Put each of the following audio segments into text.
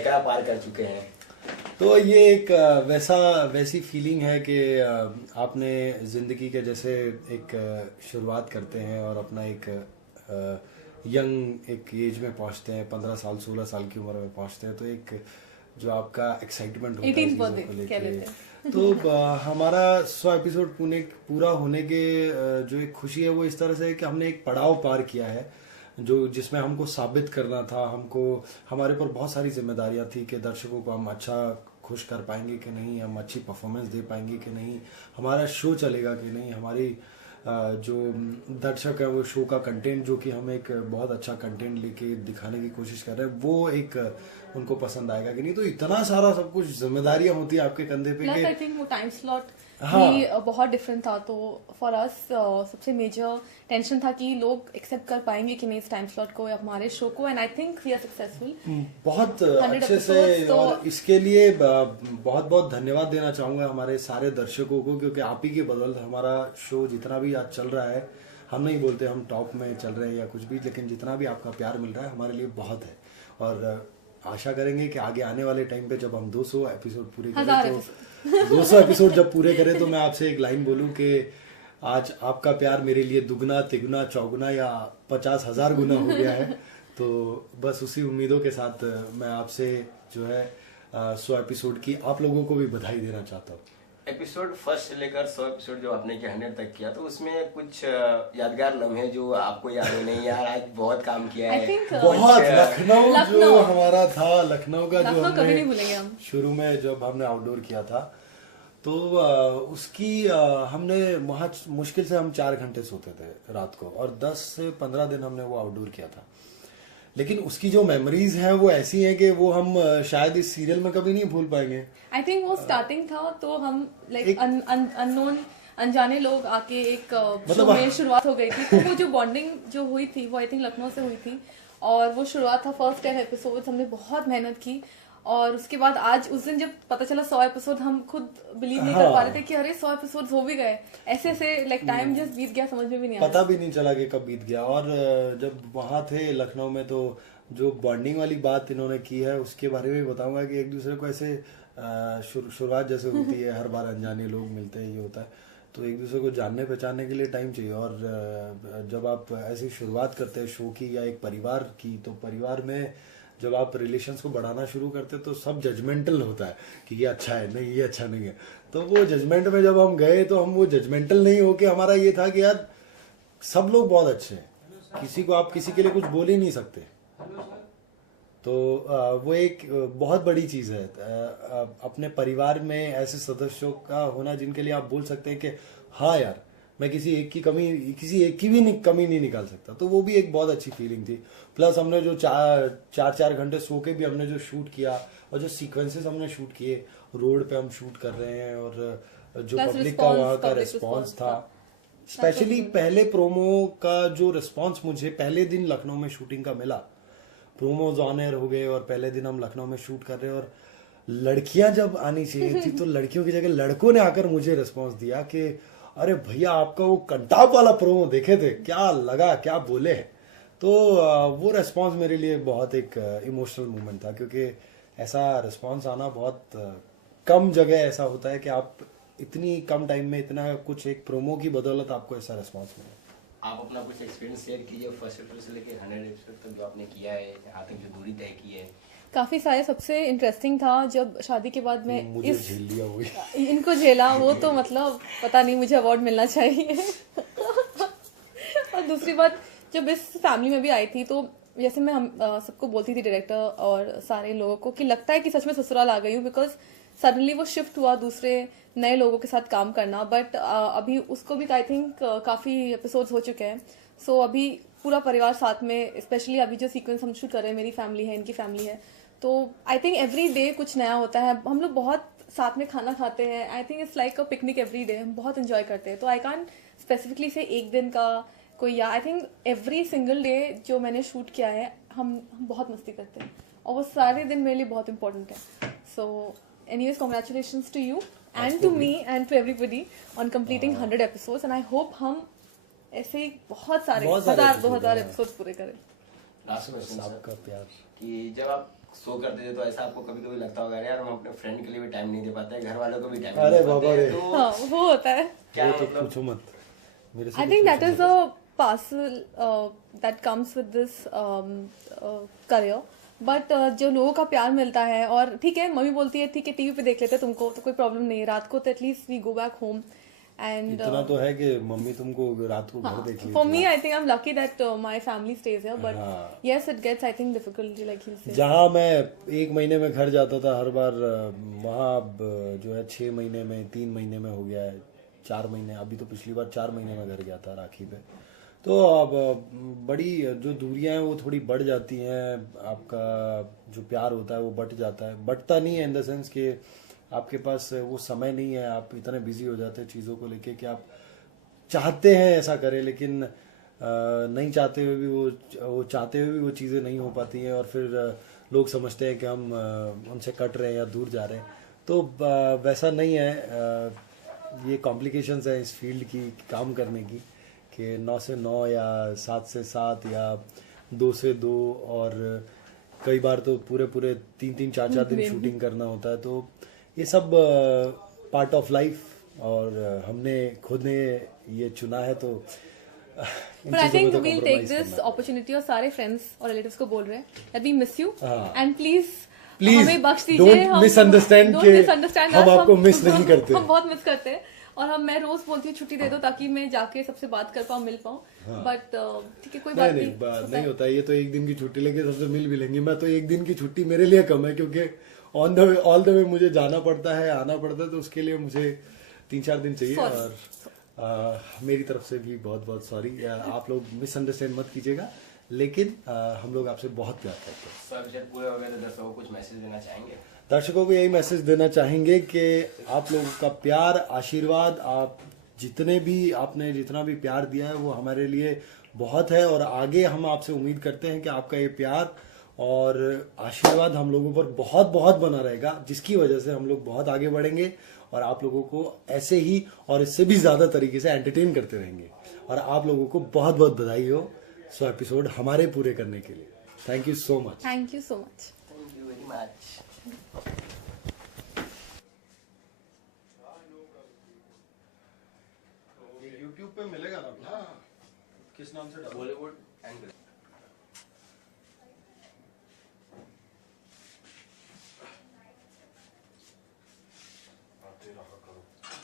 क्या पार कर चुके हैं। तो ये एक वैसी फीलिंग है कि आपने ज़िंदगी के जैसे एक शुरुआत करते हैं और अपना एक यंग एक एज में पहुंचते हैं, 15 साल 16 साल की उम्र में पहुंचते हैं, तो एक जो आपका एक्साइटमेंट होता है चीज़ों को लेके, तो हमारा 100 एपिसोड पूरा होने के जो एक खुशी है वो इस तरह से है कि हमने एक पड़ाव पार किया है जो जिसमें हमको साबित करना था, हमको हमारे पर बहुत सारी जिम्मेदारियां थी कि दर्शकों को हम अच्छा खुश कर पाएंगे कि नहीं, हम अच्छी परफॉर्मेंस दे पाएंगे कि नहीं, हमारा शो चलेगा कि नहीं, हमारी जो दर्शक है वो शो का कंटेंट जो कि हम एक बहुत अच्छा कंटेंट लेके दिखाने की कोशिश कर रहे हैं वो एक उनको पसंद आएगा कि नहीं। तो इतना सारा सब कुछ जिम्मेदारियां होती है आपके कंधे पे। प्लस आई थिंक वो टाइम स्लॉट भी बहुत डिफरेंट था, तो फॉर अस सबसे मेजर टेंशन था कि लोग एक्सेप्ट कर पाएंगे कि नहीं इस टाइम स्लॉट को या हमारे शो को, and I think we are successful बहुत अच्छे से। और इसके लिए बहुत बहुत धन्यवाद देना चाहूंगा हमारे सारे दर्शकों को, क्योंकि आप ही के बदौलत हमारा शो जितना भी आज चल रहा है, हम नहीं बोलते हम टॉप में चल रहे हैं या कुछ भी, लेकिन जितना भी आपका प्यार मिल रहा है हमारे लिए बहुत है। और आशा करेंगे कि आगे आने वाले टाइम पे जब हम 200 एपिसोड पूरे करें, तो 200 एपिसोड जब पूरे करें तो मैं आपसे एक लाइन बोलूं कि आज आपका प्यार मेरे लिए दुगना तिगुना चौगुना या 50,000 गुना हो गया है। तो बस उसी उम्मीदों के साथ मैं आपसे जो है 100 एपिसोड की आप लोगों को भी बधाई देना चाहता हूँ। एपिसोड फर्स्ट से लेकर 100 एपिसोड जो आपने 100 तक किया, तो उसमें कुछ यादगार लम्हे जो आपको याद है, नहीं यार आज बहुत काम किया है। बहुत लखनऊ जो हमारा था, लखनऊ का जो कभी नहीं भूलेंगे हम। शुरू में जब हमने आउटडोर किया था तो उसकी हमने वहाँ मुश्किल से हम 4 घंटे सोते थे रात को, और 10 से 15 दिन हमने वो आउटडोर किया था। लेकिन उसकी जो मेमोरीज हैं वो ऐसी हैं कि वो हम शायद इस सीरियल में कभी नहीं भूल पाएंगे। आई थिंक वो स्टार्टिंग था, तो हम लाइक अननोन अनजाने लोग आके एक शो में शुरुआत हो गई थी, तो वो जो बॉन्डिंग जो हुई थी वो आई थिंक लखनऊ से हुई थी, और वो शुरुआत था फर्स्ट 10 एपिसोड। हमने बहुत मेहनत की, और उसके बाद आज उस दिन जब पता चला 100 एपिसोड, हम खुद बिलीव नहीं कर पा रहे थे कि अरे 100 एपिसोड हो भी गए। ऐसे ऐसे लाइक टाइम जस्ट बीत गया, समझ में भी नहीं आया, पता भी नहीं चला कि कब बीत गया। और जब वहाँ थे लखनऊ में तो जो बॉन्डिंग वाली बात इन्होंने की है उसके बारे में बताऊंगा कि एक दूसरे को ऐसे शुरुआत जैसे होती है, हर बार अनजाने लोग मिलते हैं, ये होता है, तो एक दूसरे को जानने पहचानने के लिए टाइम चाहिए। और जब आप ऐसी शुरुआत करते हैं शो की या एक परिवार की, तो परिवार में जब आप रिलेशंस को बढ़ाना शुरू करते हैं तो सब जजमेंटल होता है कि ये अच्छा है, नहीं ये अच्छा नहीं है। तो वो जजमेंट में जब हम गए तो हम वो जजमेंटल नहीं हो के हमारा ये था कि यार सब लोग बहुत अच्छे हैं, किसी को आप किसी के लिए कुछ बोल ही नहीं सकते। तो वो एक बहुत बड़ी चीज़ है अपने परिवार में ऐसे सदस्यों का होना जिनके लिए आप बोल सकते हैं कि हाँ यार मैं किसी एक की भी कमी नहीं निकाल सकता। तो वो भी एक बहुत अच्छी फीलिंग थी। प्लस हमने जो 4 घंटे सो के भी हमने जो शूट किया, और जो सीक्वेंसेस हमने शूट किए, रोड पे हम शूट कर रहे हैं, और जो पब्लिक का वहाँ का रिस्पॉन्स था, स्पेशली पहले प्रोमो का जो रिस्पॉन्स मुझे पहले दिन लखनऊ में शूटिंग का मिला, प्रोमोज ऑन एयर हो गए और पहले दिन हम लखनऊ में शूट कर रहे हैं, और लड़कियां जब आनी चाहिए थी तो लड़कियों की जगह लड़कों ने आकर मुझे रिस्पॉन्स दिया कि अरे भैया आपका वो कंटाप वाला प्रोमो देखे थे, क्या लगा, क्या बोले। तो वो रिस्पॉन्स मेरे लिए बहुत एक इमोशनल मोमेंट था, क्योंकि ऐसा रिस्पॉन्स आना बहुत कम जगह ऐसा होता है कि आप इतनी कम टाइम में इतना कुछ एक प्रोमो की बदौलत आपको ऐसा रिस्पॉन्स मिले। आप अपना कुछ एक्सपीरियंस शेयर कीजिए फर्स्ट एपिसोड से लेकर 100 एपिसोड तक जो आपने किया है, यहाँ तक जो दूरी तय की है। काफी सारे। सबसे इंटरेस्टिंग था जब शादी के बाद में मुझे झेल लिया हुई इनको झेला, वो तो मतलब पता नहीं, मुझे अवार्ड मिलना चाहिए। और दूसरी बात जब इस फैमिली में भी आई थी, तो जैसे मैं सबको बोलती थी, डायरेक्टर और सारे लोगों को, कि लगता है कि सच में ससुराल आ गई हूँ, बिकॉज सडनली वो शिफ्ट हुआ दूसरे नए लोगों के साथ काम करना। बट अभी उसको भी आई थिंक काफी एपिसोड्स हो चुके हैं, सो अभी पूरा परिवार साथ में, स्पेशली अभी जो सीक्वेंस हम शूट कर रहे हैं, मेरी फैमिली है, इनकी फैमिली है, तो आई थिंक एवरी डे कुछ नया होता है। हम लोग बहुत साथ में खाना खाते हैं, I think it's like a picnic every day, हम बहुत एंजॉय करते हैं। तो आई कांट स्पेसिफिकली से एक दिन का कोई, या I think every single day जो मैंने शूट किया है, हम बहुत मस्ती करते हैं, और वो सारे दिन मेरे लिए बहुत इंपॉर्टेंट है। So anyways congratulations to you and to me and to everybody on completing 100 episodes, and I hope हम ऐसे ही बहुत सारे 1000-2000 एपिसोड पूरे करें। लास्ट क्वेश्चन आपका प्यार कि जब आप शो करते थे तो ऐसा आपको कभी कभी लगता होगा यार हम अपने फ्रेंड के लिए भी टाइम नहीं दे पाते, घर वालों को भी टाइम अरे नहीं दे बाबा पाते रे। तो हाँ वो होता है। क्या वो तो मतलब पूछो मत मेरे से I तो think that पूछो is मत। a parcel that comes with this career. But जो लोगों का प्यार मिलता है, और ठीक है मम्मी बोलती है ठीक है टीवी पे देख लेते हैं तुमको तो कोई प्रॉब्लम नहीं है, रात को तो at least we go back home and इतना तो है कि मम्मी तुमको रात को घर देख फॉर ली। Me I think I am lucky that my family stage here, but हाँ। Yes it gets I think difficult like he say. जहाँ मैं 1 महीने में घर जाता था हर बार, वहाँ अब जो है 6 महीने में 3 महीने में हो गया है, 4 महीने। अभी तो पिछली बार 4 महीने में घर गया था राखी पे। तो अब बड़ी जो दूरियां हैं वो थोड़ी बढ़ जाती हैं, आपका जो प्यार होता है वो बढ़ जाता है, बढ़ता नहीं है इन द सेंस कि आपके पास वो समय नहीं है, आप इतने बिजी हो जाते हैं चीज़ों को लेके कि आप चाहते हैं ऐसा करें, लेकिन नहीं चाहते हुए भी वो चाहते हुए भी वो चीज़ें नहीं हो पाती हैं, और फिर लोग समझते हैं कि हम उनसे कट रहे हैं या दूर जा रहे हैं। तो वैसा नहीं है, ये कॉम्प्लिकेशंस हैं इस फील्ड की काम करने की, कि 9 से 9 या 7 से 7 या 2 से 2, और कई बार तो पूरे 3-3 4-4 दिन शूटिंग करना होता है। तो ये सब पार्ट ऑफ लाइफ, और हमने खुद ने ये चुना है, तो इन But I चीज़ों में think तो we'll take compromise this करना है। opportunity और सारे फ्रेंड्स और रिलेटिव्स को बोल रहे हैं that we miss you हाँ। and please Please, हमें बख्श दीजिए, don't misunderstand don't कि misunderstand हम us, आपको miss नहीं करते। हम बहुत मिस करते हैं, और मैं रोज बोलती हूँ छुट्टी दे दो ताकि मैं जाके सबसे बात कर पाऊँ, मिल पाऊँ, बट ठीक है कोई बात नहीं नहीं, नहीं होता है। ये तो 1 दिन की छुट्टी लेके सबसे मिल भी लेंगे। मैं तो 1 दिन की छुट्टी मेरे लिए कम है, क्योंकि ऑल द वे मुझे जाना पड़ता है, आना पड़ता है, तो उसके लिए मुझे 3-4 दिन चाहिए। Sorry. और मेरी तरफ से भी बहुत बहुत सॉरी, आप लोग मिसअंडरस्टैंड मत कीजिएगा, लेकिन हम लोग आपसे बहुत प्यार करते हैं। सब जब पूरे हो गए तो दर्शकों को कुछ मैसेज देना चाहेंगे? दर्शकों को यही मैसेज देना चाहेंगे कि आप लोगों का प्यार, आशीर्वाद, आप जितना भी प्यार दिया है वो हमारे लिए बहुत है, और आगे हम आपसे उम्मीद करते हैं कि आपका ये प्यार और आशीर्वाद हम लोगों पर बहुत बहुत बना रहेगा, जिसकी वजह से हम लोग बहुत आगे बढ़ेंगे और आप लोगों को ऐसे ही और इससे भी ज्यादा तरीके से एंटरटेन करते रहेंगे। और आप लोगों को बहुत बहुत बधाई हो 100 एपिसोड हमारे पूरे करने के लिए। Thank you so much. Thank you so much. Thank you very much. YouTube पे मिलेगा ना? किस नाम से? बॉलीवुड एंड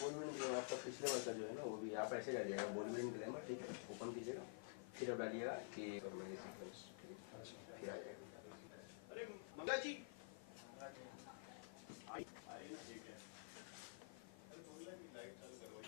बॉलीवुड आपका पिछले वर्ष का जो है ना वो भी आप ऐसे कर दिएगा, बॉलीवुड ग्लैमर, ठीक है, ओपन कीजिएगा, फिर अब डालिएगा कि